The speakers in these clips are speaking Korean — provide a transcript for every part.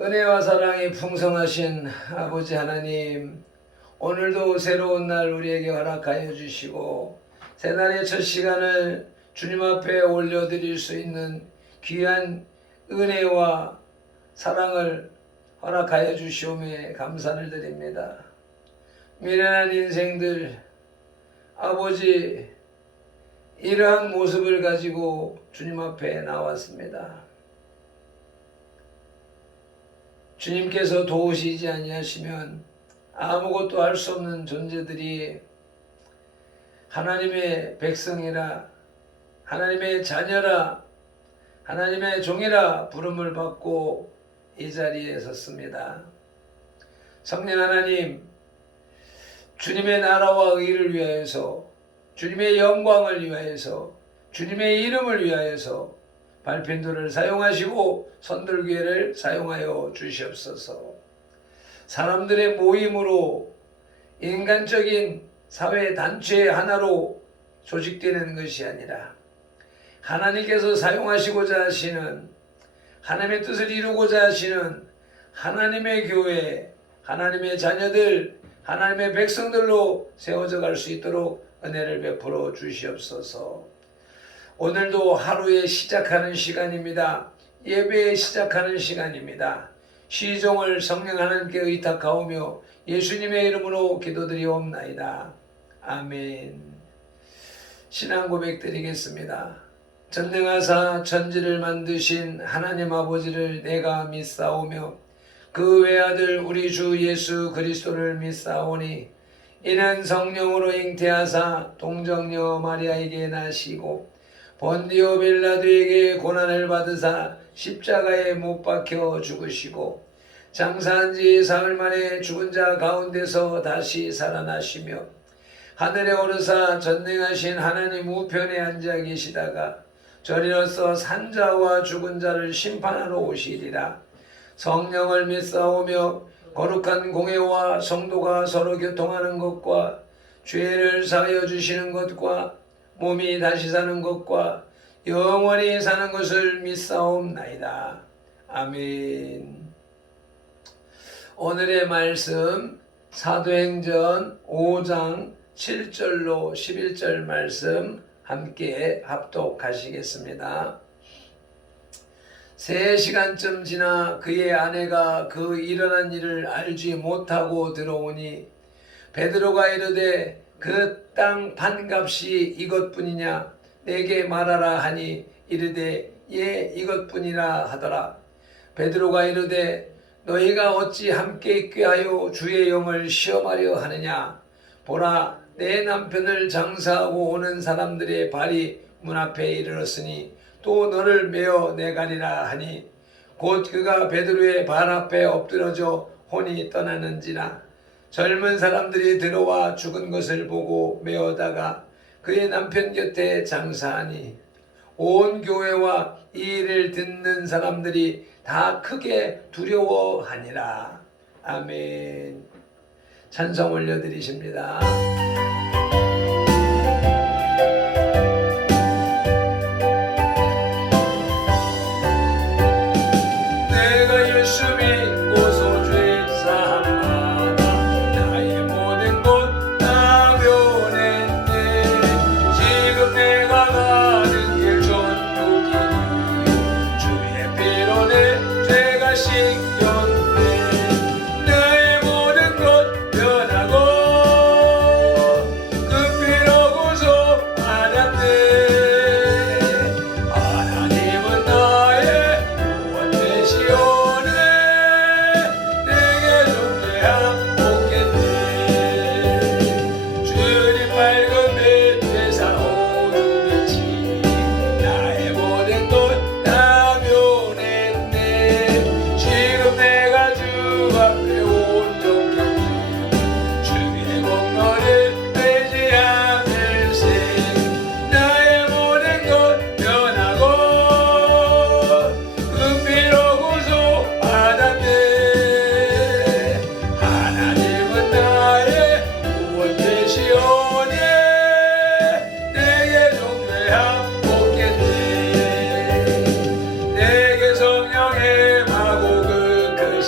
은혜와 사랑이 풍성하신 아버지 하나님, 오늘도 새로운 날 우리에게 허락하여 주시고 새날의 첫 시간을 주님 앞에 올려드릴 수 있는 귀한 은혜와 사랑을 허락하여 주시오매 감사를 드립니다. 미련한 인생들, 아버지, 이러한 모습을 가지고 주님 앞에 나왔습니다. 주님께서 도우시지 아니하시면 아무것도 할 수 없는 존재들이 하나님의 백성이라, 하나님의 자녀라, 하나님의 종이라 부름을 받고 이 자리에 섰습니다. 성령 하나님, 주님의 나라와 의를 위하여서, 주님의 영광을 위하여서, 주님의 이름을 위하여서 발핀도를 사용하시고 선들기회를 사용하여 주시옵소서. 사람들의 모임으로 인간적인 사회 단체 하나로 조직되는 것이 아니라 하나님께서 사용하시고자 하시는, 하나님의 뜻을 이루고자 하시는 하나님의 교회, 하나님의 자녀들, 하나님의 백성들로 세워져 갈 수 있도록 은혜를 베풀어 주시옵소서. 오늘도 하루에 시작하는 시간입니다. 예배에 시작하는 시간입니다. 시종을 성령 하나님께 의탁하오며 예수님의 이름으로 기도드리옵나이다. 아멘. 신앙 고백 드리겠습니다. 전능하사 천지를 만드신 하나님 아버지를 내가 믿사오며 그 외아들 우리 주 예수 그리스도를 믿사오니 이는 성령으로 잉태하사 동정녀 마리아에게 나시고 본디오 빌라도에게 고난을 받으사 십자가에 못 박혀 죽으시고 장사한 지 사흘 만에 죽은 자 가운데서 다시 살아나시며 하늘에 오르사 전능하신 하나님 우편에 앉아 계시다가 저리로서 산자와 죽은 자를 심판하러 오시리라. 성령을 믿사오며 거룩한 공회와 성도가 서로 교통하는 것과 죄를 사하여 주시는 것과 몸이 다시 사는 것과 영원히 사는 것을 믿사옵나이다. 아멘. 오늘의 말씀 사도행전 5장 7절로 11절 말씀 함께 합독하시겠습니다. 3시간쯤 지나 그의 아내가 그 일어난 일을 알지 못하고 들어오니 베드로가 이르되 그 땅 판값이 이것뿐이냐 내게 말하라 하니 이르되 예 이것뿐이라 하더라. 베드로가 이르되 너희가 어찌 함께 꾀하여 주의 영을 시험하려 하느냐. 보라 내 남편을 장사하고 오는 사람들의 발이 문 앞에 이르렀으니 또 너를 메어 내가리라 하니 곧 그가 베드로의 발 앞에 엎드러져 혼이 떠나는지라. 젊은 사람들이 들어와 죽은 것을 보고 메어다가 그의 남편 곁에 장사하니 온 교회와 이 일을 듣는 사람들이 다 크게 두려워하니라. 아멘. 찬송 올려드리십니다.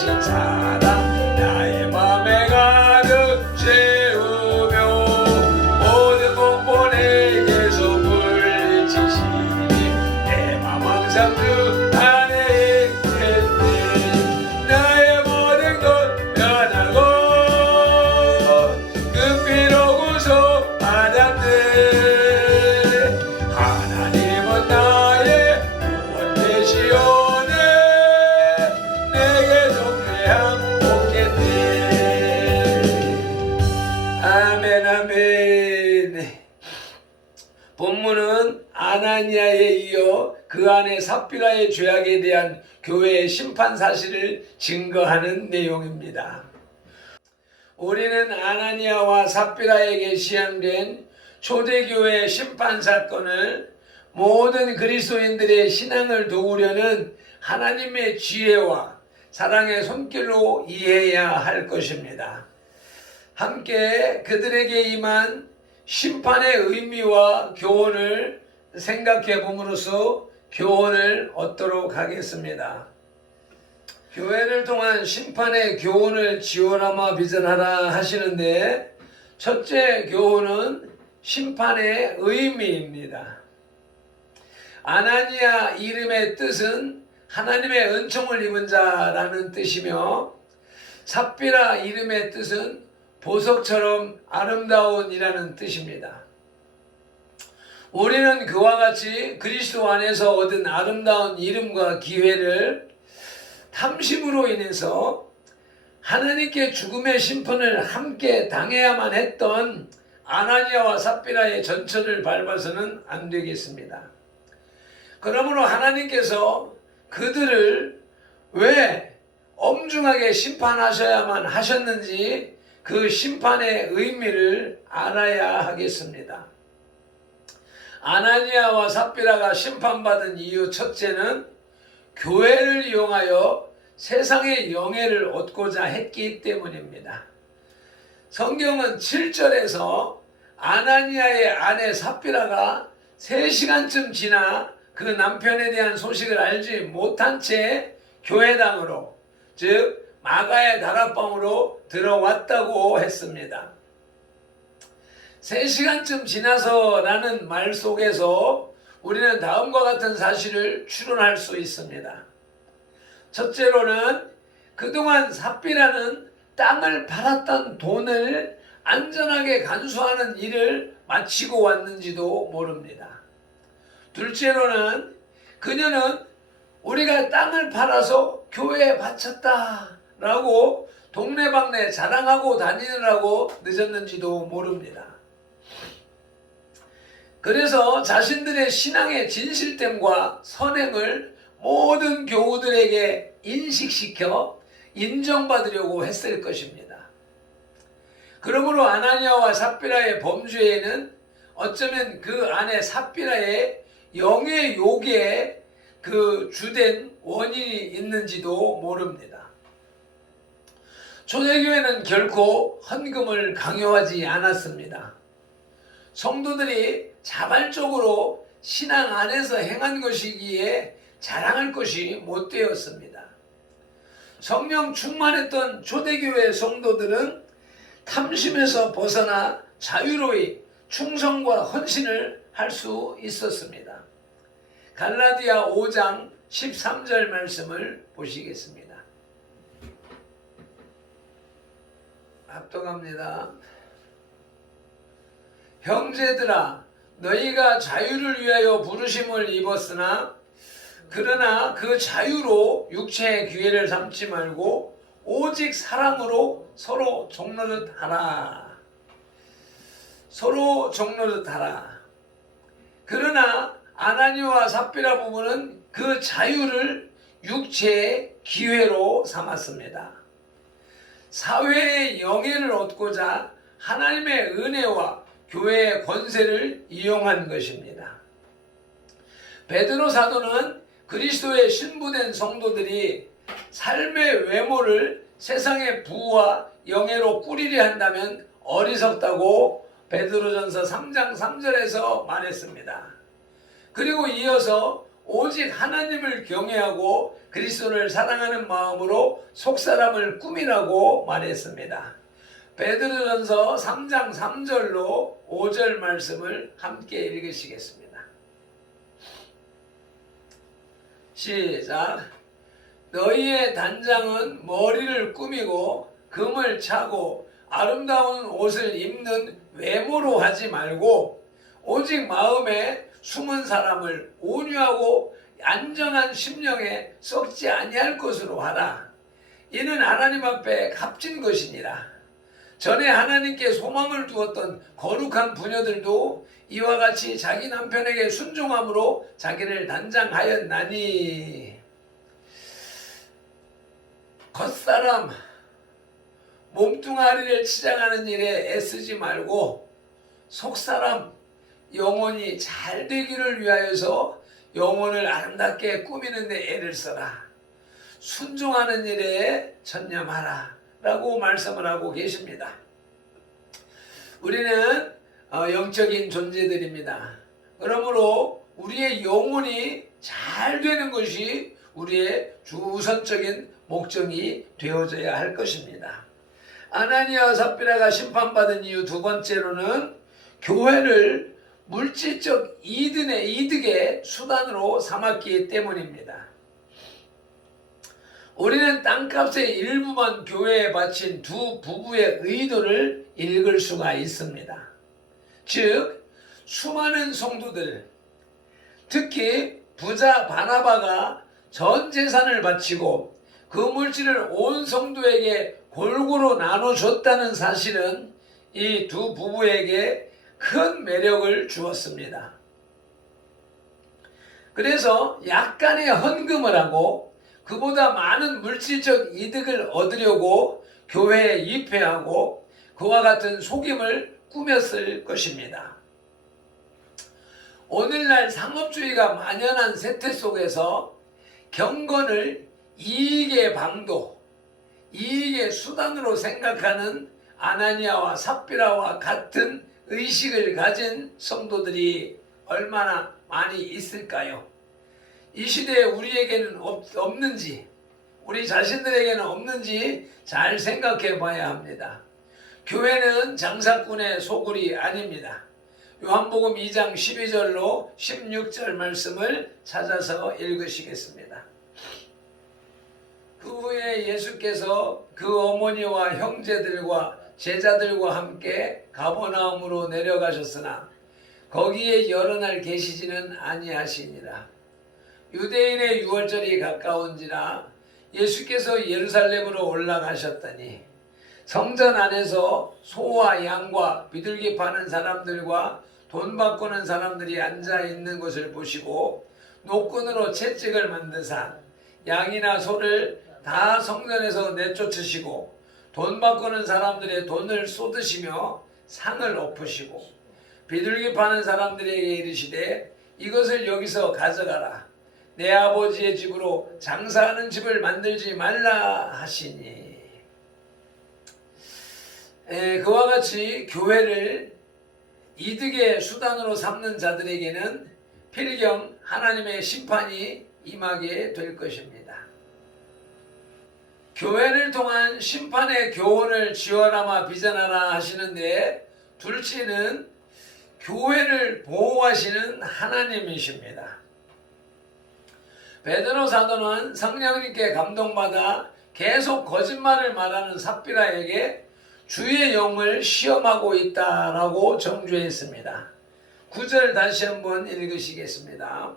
대신 사랑 나의 맘에 가득 채우며 모든 공포 내게서 물리치시니 내 맘 항상 주 안에 있겠네. 나의 모든 것 변하고 그 피로 구속받았네. 하나님은 나의 구원 되시오네. 내게 동행함 없겠네. 아멘 아멘. 본문은 아나니아에 이어 그 안에 삽비라의 죄악에 대한 교회의 심판 사실을 증거하는 내용입니다. 우리는 아나니아와 삽비라에게 시행된 초대교회의 심판 사건을 모든 그리스도인들의 신앙을 도우려는 하나님의 지혜와 사랑의 손길로 이해해야 할 것입니다. 함께 그들에게 임한 심판의 의미와 교훈을 생각해 봄으로써 교훈을 얻도록 하겠습니다. 교회를 통한 심판의 교훈을 지원하며 비전하라 하시는데, 첫째 교훈은 심판의 의미입니다. 아나니아 이름의 뜻은 하나님의 은총을 입은 자라는 뜻이며, 삽비라 이름의 뜻은 보석처럼 아름다운이라는 뜻입니다. 우리는 그와 같이 그리스도 안에서 얻은 아름다운 이름과 기회를 탐심으로 인해서 하나님께 죽음의 심판을 함께 당해야만 했던 아나니아와 삽비라의 전철을 밟아서는 안 되겠습니다. 그러므로 하나님께서 그들을 왜 엄중하게 심판하셔야만 하셨는지 그 심판의 의미를 알아야 하겠습니다. 아나니아와 삽비라가 심판받은 이유 첫째는 교회를 이용하여 세상의 영예를 얻고자 했기 때문입니다. 성경은 7절에서 아나니아의 아내 삽비라가 3시간쯤 지나 그 남편에 대한 소식을 알지 못한 채 교회당으로, 즉 마가의 다락방으로 들어왔다고 했습니다. 3시간쯤 지나서라는 말 속에서 우리는 다음과 같은 사실을 추론할 수 있습니다. 첫째로는 그동안 삽비라는 땅을 팔았던 돈을 안전하게 간수하는 일을 마치고 왔는지도 모릅니다. 둘째로는 그녀는 우리가 땅을 팔아서 교회에 바쳤다 라고 동네방네 자랑하고 다니느라고 늦었는지도 모릅니다. 그래서 자신들의 신앙의 진실됨과 선행을 모든 교우들에게 인식시켜 인정받으려고 했을 것입니다. 그러므로 아나니아와 삽비라의 범죄에는 어쩌면 그 안에 삽비라의 영의 욕에 그 주된 원인이 있는지도 모릅니다. 초대교회는 결코 헌금을 강요하지 않았습니다. 성도들이 자발적으로 신앙 안에서 행한 것이기에 자랑할 것이 못 되었습니다. 성령 충만했던 초대교회 성도들은 탐심에서 벗어나 자유로이 충성과 헌신을 할 수 있었습니다. 갈라디아 5장 13절 말씀을 보시겠습니다. 합독합니다. 형제들아, 너희가 자유를 위하여 부르심을 입었으나 그러나 그 자유로 육체의 기회를 삼지 말고 오직 사랑으로 서로 종노릇 하라. 서로 종노릇 하라. 그러나 아나니아와 삽비라 부부는 그 자유를 육체의 기회로 삼았습니다. 사회의 영예를 얻고자 하나님의 은혜와 교회의 권세를 이용한 것입니다. 베드로 사도는 그리스도의 신부된 성도들이 삶의 외모를 세상의 부와 영예로 꾸리려 한다면 어리석다고 베드로전서 3장 3절에서 말했습니다. 그리고 이어서 오직 하나님을 경외하고 그리스도를 사랑하는 마음으로 속사람을 꾸미라고 말했습니다. 베드로전서 3장 3절로 5절 말씀을 함께 읽으시겠습니다. 시작. 너희의 단장은 머리를 꾸미고 금을 차고 아름다운 옷을 입는 외모로 하지 말고 오직 마음에 숨은 사람을 온유하고 안전한 심령에 썩지 아니할 것으로 하라. 이는 하나님 앞에 값진 것이니라. 전에 하나님께 소망을 두었던 거룩한 부녀들도 이와 같이 자기 남편에게 순종함으로 자기를 단장하였나니. 겉사람 몸뚱아리를 치장하는 일에 애쓰지 말고 속사람 영혼이 잘 되기를 위하여서 영혼을 아름답게 꾸미는 데 애를 써라. 순종하는 일에 전념하라 라고 말씀을 하고 계십니다. 우리는 영적인 존재들입니다. 그러므로 우리의 영혼이 잘 되는 것이 우리의 주우선적인 목적이 되어져야 할 것입니다. 아나니아와 삽비라가 심판받은 이유 두 번째로는 교회를 물질적 이득의 수단으로 삼았기 때문입니다. 우리는 땅값의 일부만 교회에 바친 두 부부의 의도를 읽을 수가 있습니다. 즉 수많은 성도들, 특히 부자 바나바가 전 재산을 바치고 그 물질을 온 성도에게 골고루 나눠줬다는 사실은 이 두 부부에게 큰 매력을 주었습니다. 그래서 약간의 헌금을 하고 그보다 많은 물질적 이득을 얻으려고 교회에 입회하고 그와 같은 속임을 꾸몄을 것입니다. 오늘날 상업주의가 만연한 세태 속에서 경건을 이익의 방도, 이익의 수단으로 생각하는 아나니아와 삽비라와 같은 의식을 가진 성도들이 얼마나 많이 있을까요? 이 시대에 우리에게는 없는지, 우리 자신들에게는 없는지 잘 생각해 봐야 합니다. 교회는 장사꾼의 소굴이 아닙니다. 요한복음 2장 12절로 16절 말씀을 찾아서 읽으시겠습니다. 그 후에 예수께서 그 어머니와 형제들과 제자들과 함께 가버나움으로 내려가셨으나 거기에 여러 날 계시지는 아니하시니라. 유대인의 유월절이 가까운지라 예수께서 예루살렘으로 올라가셨더니 성전 안에서 소와 양과 비둘기 파는 사람들과 돈 바꾸는 사람들이 앉아 있는 것을 보시고 노끈으로 채찍을 만드사 양이나 소를 다 성전에서 내쫓으시고 돈 바꾸는 사람들의 돈을 쏟으시며 상을 엎으시고 비둘기 파는 사람들에게 이르시되 이것을 여기서 가져가라. 내 아버지의 집으로 장사하는 집을 만들지 말라 하시니. 그와 같이 교회를 이득의 수단으로 삼는 자들에게는 필경 하나님의 심판이 임하게 될 것입니다. 교회를 통한 심판의 교훈을 지원하마 비전하라 하시는데 둘째는 교회를 보호하시는 하나님이십니다. 베드로 사도는 성령님께 감동받아 계속 거짓말을 말하는 삽비라에게 주의 영을 시험하고 있다라고 정죄했습니다. 9절 다시 한번 읽으시겠습니다.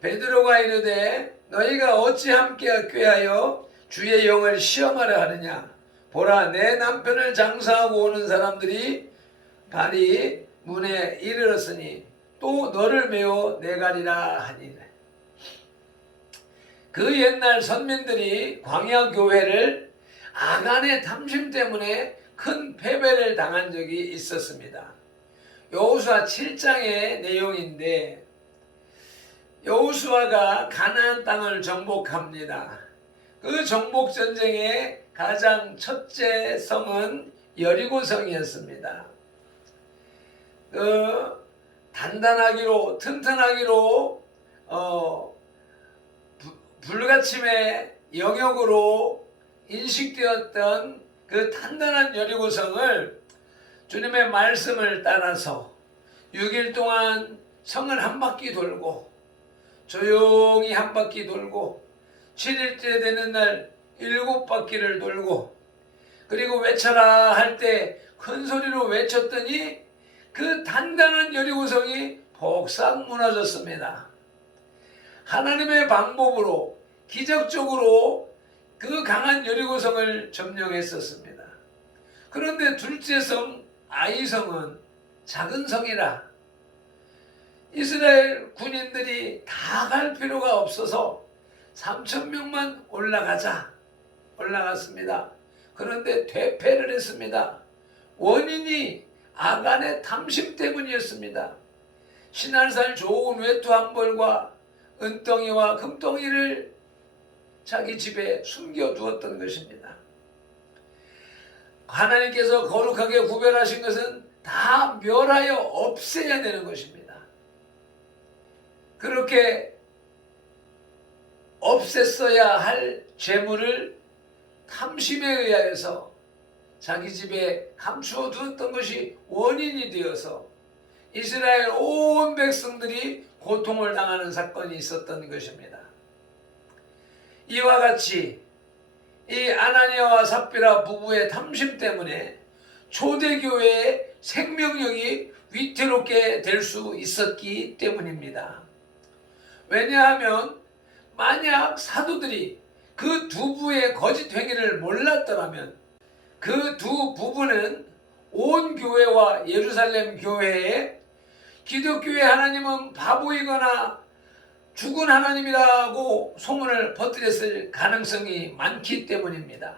베드로가 이르되 너희가 어찌 함께 꾀하여 주의 영을 시험하려 하느냐. 보라 내 남편을 장사하고 오는 사람들이 발이 문에 이르렀으니 또 너를 메어 내가리라 하니라. 그 옛날 선민들이 광야 교회를 아간의 탐심 때문에 큰 패배를 당한 적이 있었습니다. 여호수아 7장의 내용인데 여호수아가 가나안 땅을 정복합니다. 그 정복 전쟁의 가장 첫째 성은 여리고성이었습니다. 단단하기로 튼튼하기로 불가침의 영역으로 인식되었던 그 단단한 여리고성을 주님의 말씀을 따라서 6일 동안 성을 한 바퀴 돌고 조용히 한 바퀴 돌고 7일째 되는 날 7바퀴를 돌고 그리고 외쳐라 할 때 큰 소리로 외쳤더니 그 단단한 여리고성이 폭삭 무너졌습니다. 하나님의 방법으로 기적적으로 그 강한 여리고성을 점령했었습니다. 그런데 둘째 성 아이성은 작은 성이라 이스라엘 군인들이 다 갈 필요가 없어서 3,000명만 올라갔습니다. 그런데 퇴폐를 했습니다. 원인이 아간의 탐심 때문이었습니다. 신할살 좋은 외투 한 벌과 은덩이와 금덩이를 자기 집에 숨겨두었던 것입니다. 하나님께서 거룩하게 구별하신 것은 다 멸하여 없애야 되는 것입니다. 그렇게 없앴어야 할 재물을 탐심에 의하여서 자기 집에 감추어 두었던 것이 원인이 되어서 이스라엘 온 백성들이 고통을 당하는 사건이 있었던 것입니다. 이와 같이 이 아나니아와 삽비라 부부의 탐심 때문에 초대교회의 생명력이 위태롭게 될 수 있었기 때문입니다. 왜냐하면 만약 사도들이 그 두 부의 거짓 행위를 몰랐더라면 그 두 부부는 온 교회와 예루살렘 교회에 기독교의 하나님은 바보이거나 죽은 하나님이라고 소문을 퍼뜨렸을 가능성이 많기 때문입니다.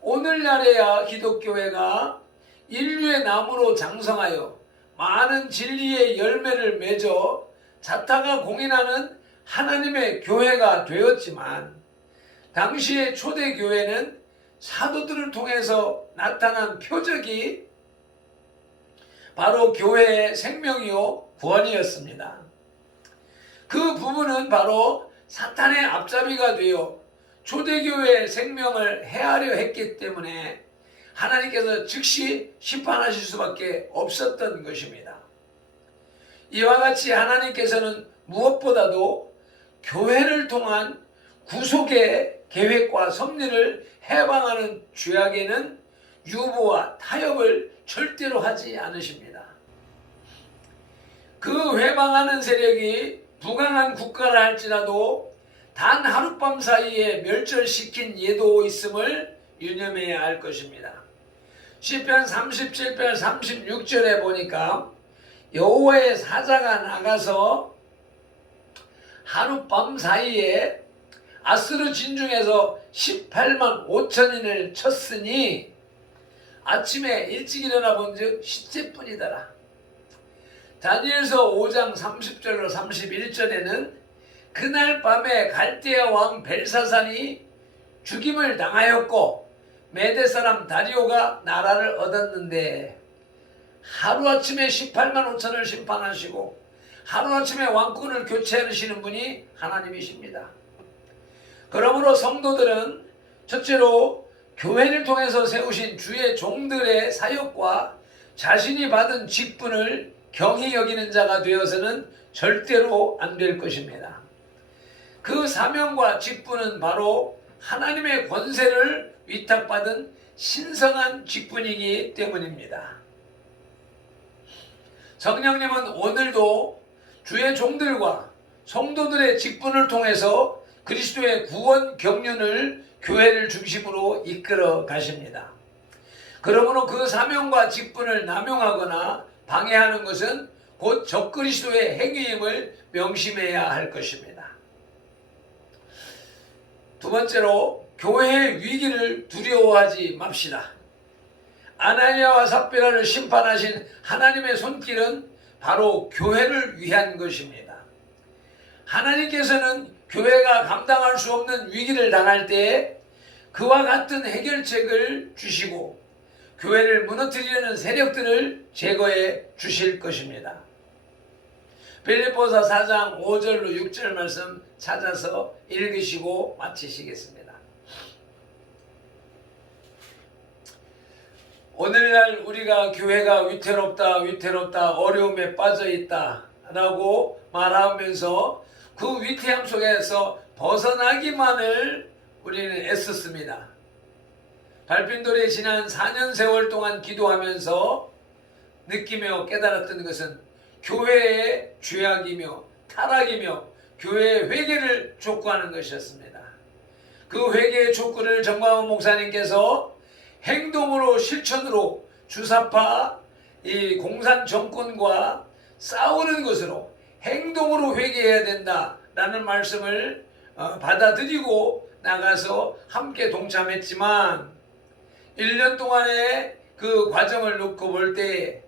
오늘날에야 기독교회가 인류의 나무로 장성하여 많은 진리의 열매를 맺어 자타가 공인하는 하나님의 교회가 되었지만 당시의 초대교회는 사도들을 통해서 나타난 표적이 바로 교회의 생명이요 구원이었습니다. 그 부분은 바로 사탄의 앞잡이가 되어 초대교회의 생명을 해하려 했기 때문에 하나님께서 즉시 심판하실 수밖에 없었던 것입니다. 이와 같이 하나님께서는 무엇보다도 교회를 통한 구속의 계획과 섭리를 해방하는 죄악에는 유보와 타협을 절대로 하지 않으십니다. 그 회방하는 세력이 부강한 국가라 할지라도 단 하룻밤 사이에 멸절시킨 예도 있음을 유념해야 할 것입니다. 시편 37편 36절에 보니까 여호와의 사자가 나가서 하룻밤 사이에 아스르 진중에서 18만 5천인을 쳤으니 아침에 일찍 일어나 본즉 시체뿐이더라. 다니엘서 5장 30절로 31절에는 그날 밤에 갈대아 왕 벨사산이 죽임을 당하였고 메대 사람 다리오가 나라를 얻었는데 하루아침에 18만 5천을 심판하시고 하루아침에 왕권을 교체하시는 분이 하나님이십니다. 그러므로 성도들은 첫째로 교회를 통해서 세우신 주의 종들의 사역과 자신이 받은 직분을 경히 여기는 자가 되어서는 절대로 안 될 것입니다. 그 사명과 직분은 바로 하나님의 권세를 위탁받은 신성한 직분이기 때문입니다. 성령님은 오늘도 주의 종들과 성도들의 직분을 통해서 그리스도의 구원 경륜을 교회를 중심으로 이끌어 가십니다. 그러므로 그 사명과 직분을 남용하거나 방해하는 것은 곧 적그리스도의 행위임을 명심해야 할 것입니다. 두 번째로 교회의 위기를 두려워하지 맙시다. 아나니아와 삽비라를 심판하신 하나님의 손길은 바로 교회를 위한 것입니다. 하나님께서는 교회가 감당할 수 없는 위기를 당할 때에 그와 같은 해결책을 주시고 교회를 무너뜨리려는 세력들을 제거해 주실 것입니다. 빌립보서 4장 5절로 6절 말씀 찾아서 읽으시고 마치시겠습니다. 오늘날 우리가 교회가 위태롭다 어려움에 빠져있다 라고 말하면서 그 위태함 속에서 벗어나기만을 우리는 애썼습니다. 발핀돌이 지난 4년 세월 동안 기도하면서 느끼며 깨달았던 것은 교회의 죄악이며 타락이며 교회의 회개를 촉구하는 것이었습니다. 그 회개의 촉구를 정광훈 목사님께서 행동으로 실천으로 주사파 이 공산 정권과 싸우는 것으로 행동으로 회개해야 된다라는 말씀을 받아들이고 나가서 함께 동참했지만 1년 동안의 그 과정을 놓고 볼 때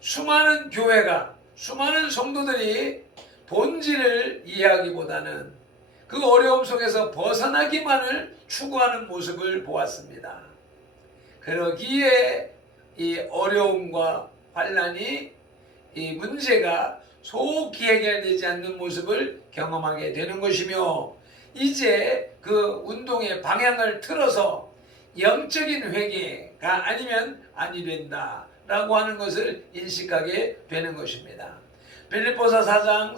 수많은 교회가 수많은 성도들이 본질을 이해하기보다는 그 어려움 속에서 벗어나기만을 추구하는 모습을 보았습니다. 그러기에 이 어려움과 환난이 이 문제가 속히 해결되지 않는 모습을 경험하게 되는 것이며 이제 그 운동의 방향을 틀어서 영적인 회개가 아니면 아니 된다라고 하는 것을 인식하게 되는 것입니다. 빌립보서 4장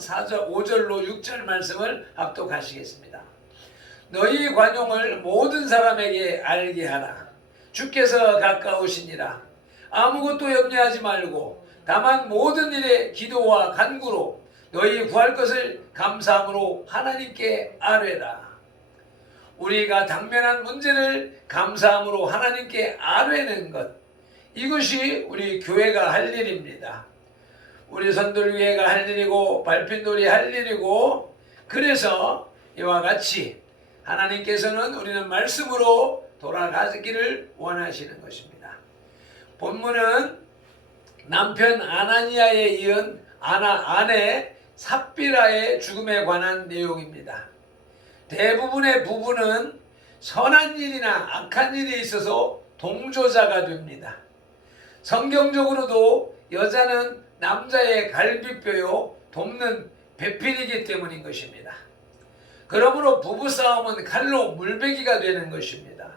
5절로 6절 말씀을 합독하시겠습니다. 너희 관용을 모든 사람에게 알게 하라. 주께서 가까우시니라. 아무것도 염려하지 말고 다만 모든 일에 기도와 간구로 너희 구할 것을 감사함으로 하나님께 아뢰라. 우리가 당면한 문제를 감사함으로 하나님께 아뢰는 것, 이것이 우리 교회가 할 일입니다. 우리 선돌교회가 할 일이고 발핀돌이 할 일이고, 그래서 이와 같이 하나님께서는 우리는 말씀으로 돌아가기를 원하시는 것입니다. 본문은 남편 아나니아에 이은 아내 삽비라의 죽음에 관한 내용입니다. 대부분의 부부는 선한 일이나 악한 일이 있어서 동조자가 됩니다. 성경적으로도 여자는 남자의 갈비뼈요 돕는 배필이기 때문인 것입니다. 그러므로 부부싸움은 칼로 물베기가 되는 것입니다.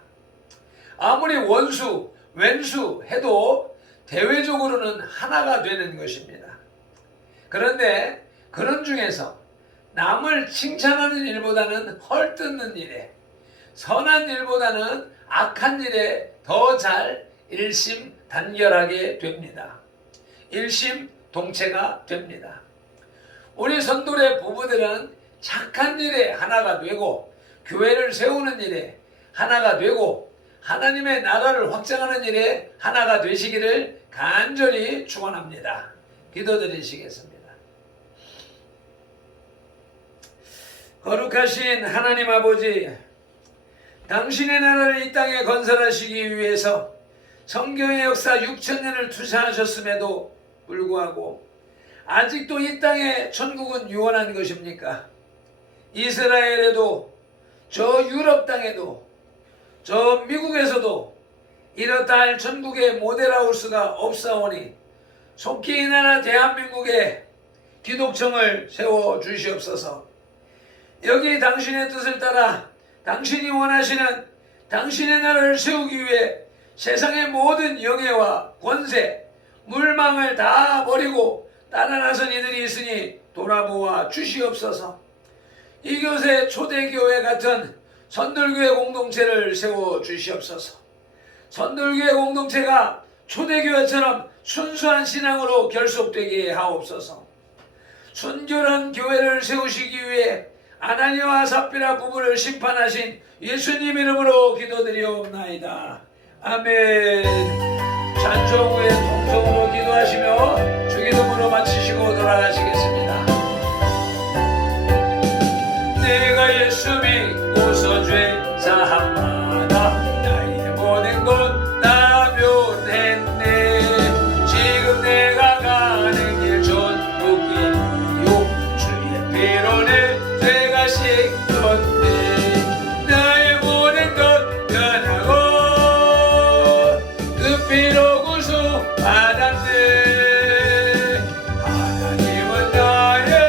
아무리 원수, 왼수 해도 대외적으로는 하나가 되는 것입니다. 그런데 그런 중에서 남을 칭찬하는 일보다는 헐뜯는 일에, 선한 일보다는 악한 일에 더 잘 일심단결하게 됩니다. 일심동체가 됩니다. 우리 선돌의 부부들은 착한 일에 하나가 되고 교회를 세우는 일에 하나가 되고 하나님의 나라를 확장하는 일에 하나가 되시기를 간절히 축원합니다. 기도드리시겠습니다. 거룩하신 하나님 아버지, 당신의 나라를 이 땅에 건설하시기 위해서 성경의 역사 6,000년을 투자하셨음에도 불구하고 아직도 이 땅에 천국은 유언한 것입니까? 이스라엘에도 저 유럽 땅에도 저 미국에서도 이렇다 할 천국의 모델하울 수가 없사오니 속히 이 나라 대한민국에 기독청을 세워 주시옵소서. 여기 당신의 뜻을 따라 당신이 원하시는 당신의 나라를 세우기 위해 세상의 모든 영예와 권세, 물망을 다 버리고 따라 나선 이들이 있으니 돌아보아 주시옵소서. 이곳에 초대교회 같은 선돌교회 공동체를 세워 주시옵소서. 선돌교회 공동체가 초대교회처럼 순수한 신앙으로 결속되게 하옵소서. 순결한 교회를 세우시기 위해 아나니아와 삽비라 부부를 심판하신 예수님 이름으로 기도드리옵나이다. 아멘. 찬송 후에 통성으로 기도하시며 주기도문으로 마치시고 돌아가시겠습니다. 내가 예수 믿고서 죄 사함마다 나의 모든 것 다 변했네. 지금 내가 가는 길 전국이요 주의 피로 내 죄가 씻겼네. 나의 모든 것 변하고 그 피로 구속 받았네. 하나님은 나의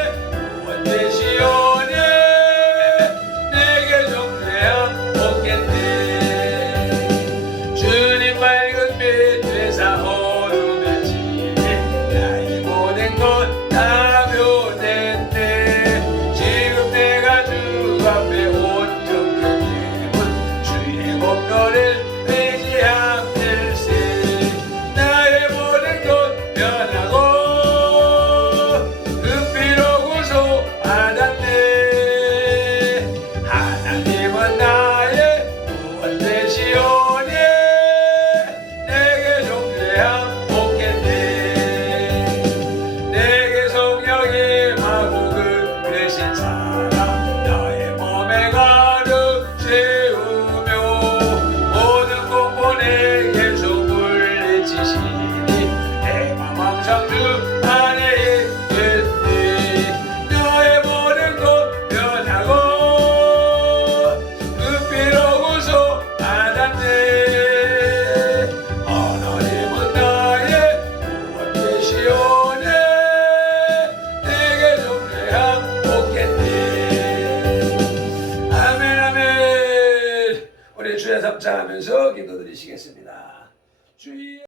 주의 삼창하면서 기도드리시겠습니다. 주여